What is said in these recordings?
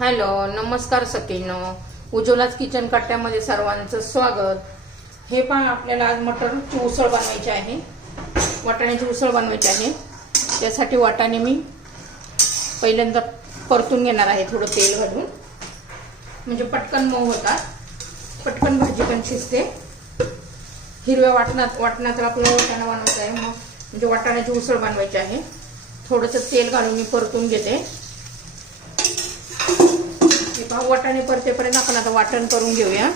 Hello नमस्कार सखीनो उज्ज्वलाच kitchen कट्ट्यामध्ये सर्वांचं स्वागत. हे पहा आपल्याला आज मटरची उसळ बनवायची आहे. वाटाण्याची उसळ बनवायची आहे. त्यासाठी वाटाणे मी पहिल्यांदा परतून घेणार आहे थोडं तेल घालून. म्हणजे पटकन मऊ होतात. पटकन भाजी पण शिजते. हिरव्या वाटणात वाटणात आपल्याला वाटाणा बनवायचा आहे. मग म्हणजे वाटाण्याची उसळ बनवायची आहे. थोडंसं तेल घालून मी परतून घेते. पहा वाटाणे परतेपर्यंत आपण आता वाटण करून घेऊया.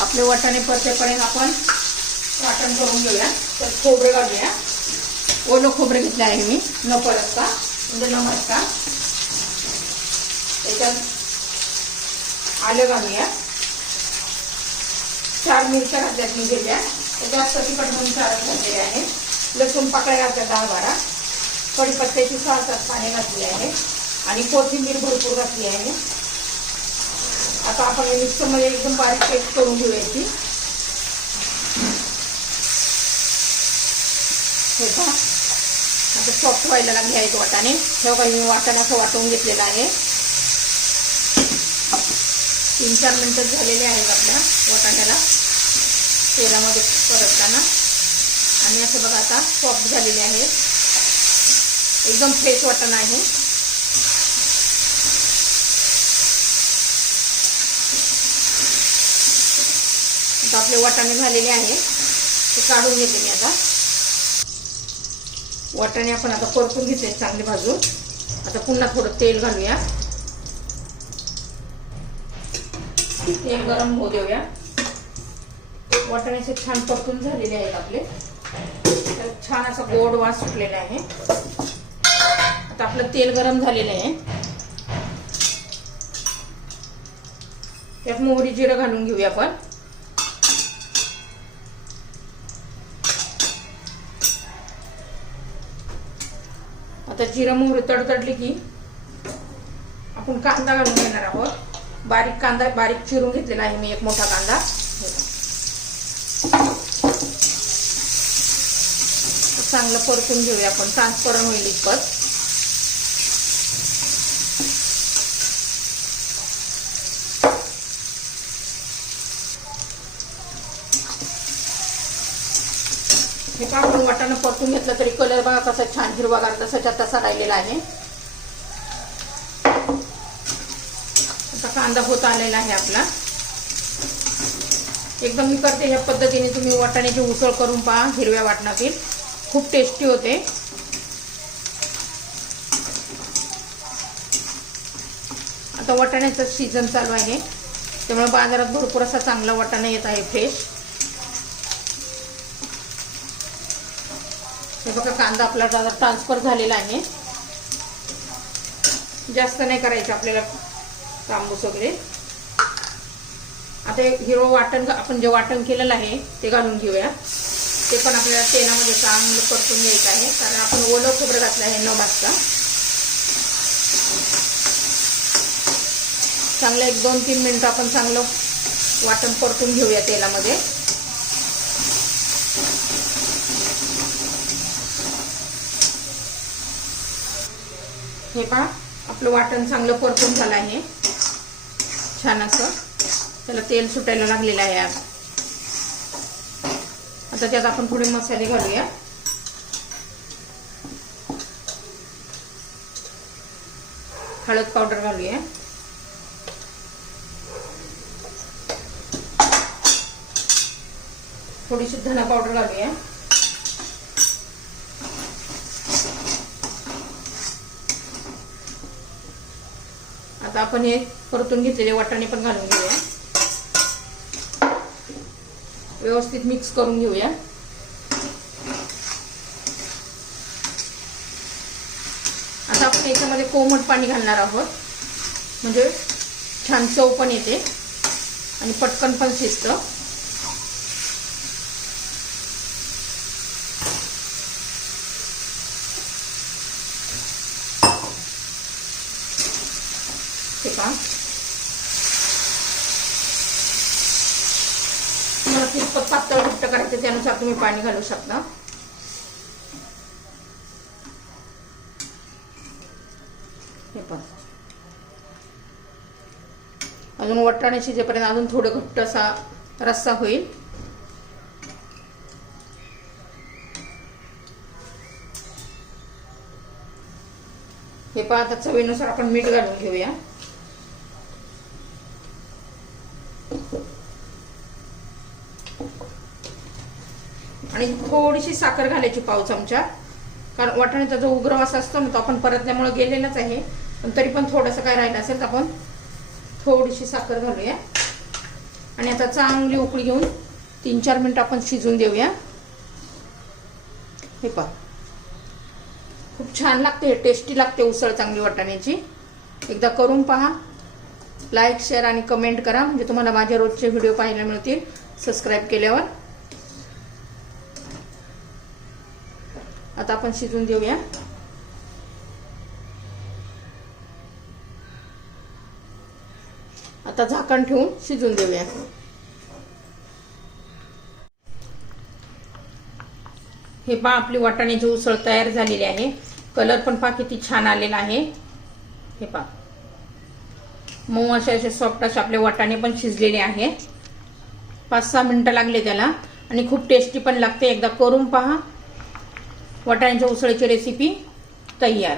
आपले वाटाणे परतेपर्यंत आपण वाटण करून घेऊया. तर खोबरे घालूया. ओलं खोबरे घेतले आहे मी. न परतता. म्हणजे नमस्कार. त्याच्यात आलं घालूया. चार मिरच्या घातल्यात मी गेल्या जास्त तिखट म्हणून चार घातलेले आहे लसूण पाकळ्या घातल्या दहा बारा. कडीपत्त्याची सहा सात पाने घातली आहे आणि कोथिंबीर भरपूर घातली आहे. आता आपण मिक्सरमध्ये एकदम बारीक पेस्ट करून घेऊयाची. हे पहा. आता सॉफ्ट व्हायला लागली आहे वाटाणे. हे काही मी वाटाण्याचं वाटून घेतलेलं आहे. तीन चार मिनटं झालेले आहेत आपल्या वाटाण्याला तेलामध्ये परतताना. आणि असं बघा आता सॉफ्ट झालेले आहेत. एकदम फ्रेश वाटण आहे. आता आपले वाटाणे झालेले आहे. ते काढून घेते मी आता. वाटाणे आपण आता परतून घेतले चांगले भाजून. आता पुन्हा थोडं तेल घालूया. तेल गरम होऊ देऊया. वाटाण्याचे छान परतून झालेले आहेत आपले. तर छान असा गोड वास सुटलेला आहे. आता आपलं तेल गरम झालेलं आहे. त्यात मोहरी जिरं घालून घेऊया आपण. आता जिरं मोहरी तडतडली की आपण कांदा घालून घेणार आहोत. बारीक कांदा बारीक चिरून घेतलेला आहे मी एक मोठा कांदा. चांगलं परतून घेऊया आपण. ट्रान्सफरन होईल इतपत. हे का आपण वाटाणं परतून घेतलं तरी कलर बघा कसा छान हिरवागार तसाच्या तसा राहिलेला आहे. कांदा होत आलेला आहे आपला. एकदम मी करते ह्या पद्धतीने तुम्ही वाटाण्याची उसळ करून पहा हिरव्या वाटणातील. खूप टेस्टी होते. आता वाटाण्याचं सीझन चालू आहे. त्यामुळे बाजारात भरपूर असा चांगला वाटाणा येत आहे फ्रेश हे बघा कांदा आपला ट्रान्सफर झालेला आहे. जास्त नाही करायचं आपल्याला. तांबूस वगैरे आता हिरो वाटण आपण जे वाटण केलेलं आहे ते घालून घेऊया. ते पण आपल्याला तेलामध्ये चांगलं परतून घ्यायचं आहे कारण आपण ओलं खोबरं घातलं आहे न भाजता. चांगलं एक दोन तीन मिनटं आपण चांगलं वाटण परतून घेऊया तेलामध्ये. हे पहा आपलं वाटण चांगलं परतून झालं आहे. छान असं. त्याला तेल सुटायला लागलेलं आहे आज. आता त्यात आपण थोडे मसाले घालूया. हळद पावडर घालूया. थोडीशी धना पावडर घालूया. आता आपण हे परतून घेतलेले वाटाणे पण घालून घेऊया. व्यवस्थित मिक्स करून घेऊया. आता आपण याच्यामध्ये कोमट पाणी घालणार आहोत. म्हणजे छान चव पण येते. आणि पटकन पण शिजतं पहा तुम्हाला कितपत पातळ घट्ट करायचं त्यानुसार तुम्ही पाणी घालू शकता. हे पण. अजून वटाणे शिजेपर्यंत अजून थोडं घट्ट असा रस्सा होईल हे पण आता चवीनुसार आपण मीठ घालून घेऊया. आणि थोडीशी साखर घालायची पाव चमचा. कारण वाटाण्याचा जो उग्र वास असतो ना तो आपण परतल्यामुळे गेलेलाच आहे. पण तरी पण थोडंसं काय राहिलं असेल तर आपण थोडीशी साखर घालूया. आणि आता चांगली उकळी घेऊन तीन चार मिनटं आपण शिजून देऊया. हे पहा. खूप छान लागते टेस्टी लागते उसळ चांगली वाटाण्याची. एकदा करून पहा. लाईक शेअर आणि कमेंट करा. म्हणजे तुम्हाला माझे रोजचे व्हिडिओ पाहायला मिळतील. सबस्क्राईब केल्यावर. आता आपण शिजून देऊया. आता झाकण ठेवून शिजून देऊया. हे पहा आपली वाटाण्याची उसळ तयार झालेली आहे. कलर पण पहा किती छान आलेला आहे. हे पहा. मऊ असे असे सॉफ्ट असे आपले वाटाणे पण शिजलेले आहे. पाच सहा मिनटं लागले त्याला. आणि खूप टेस्टी पण लागते. एकदा करून पहा. वटाण्याच्या उसळीची रेसिपी तयार.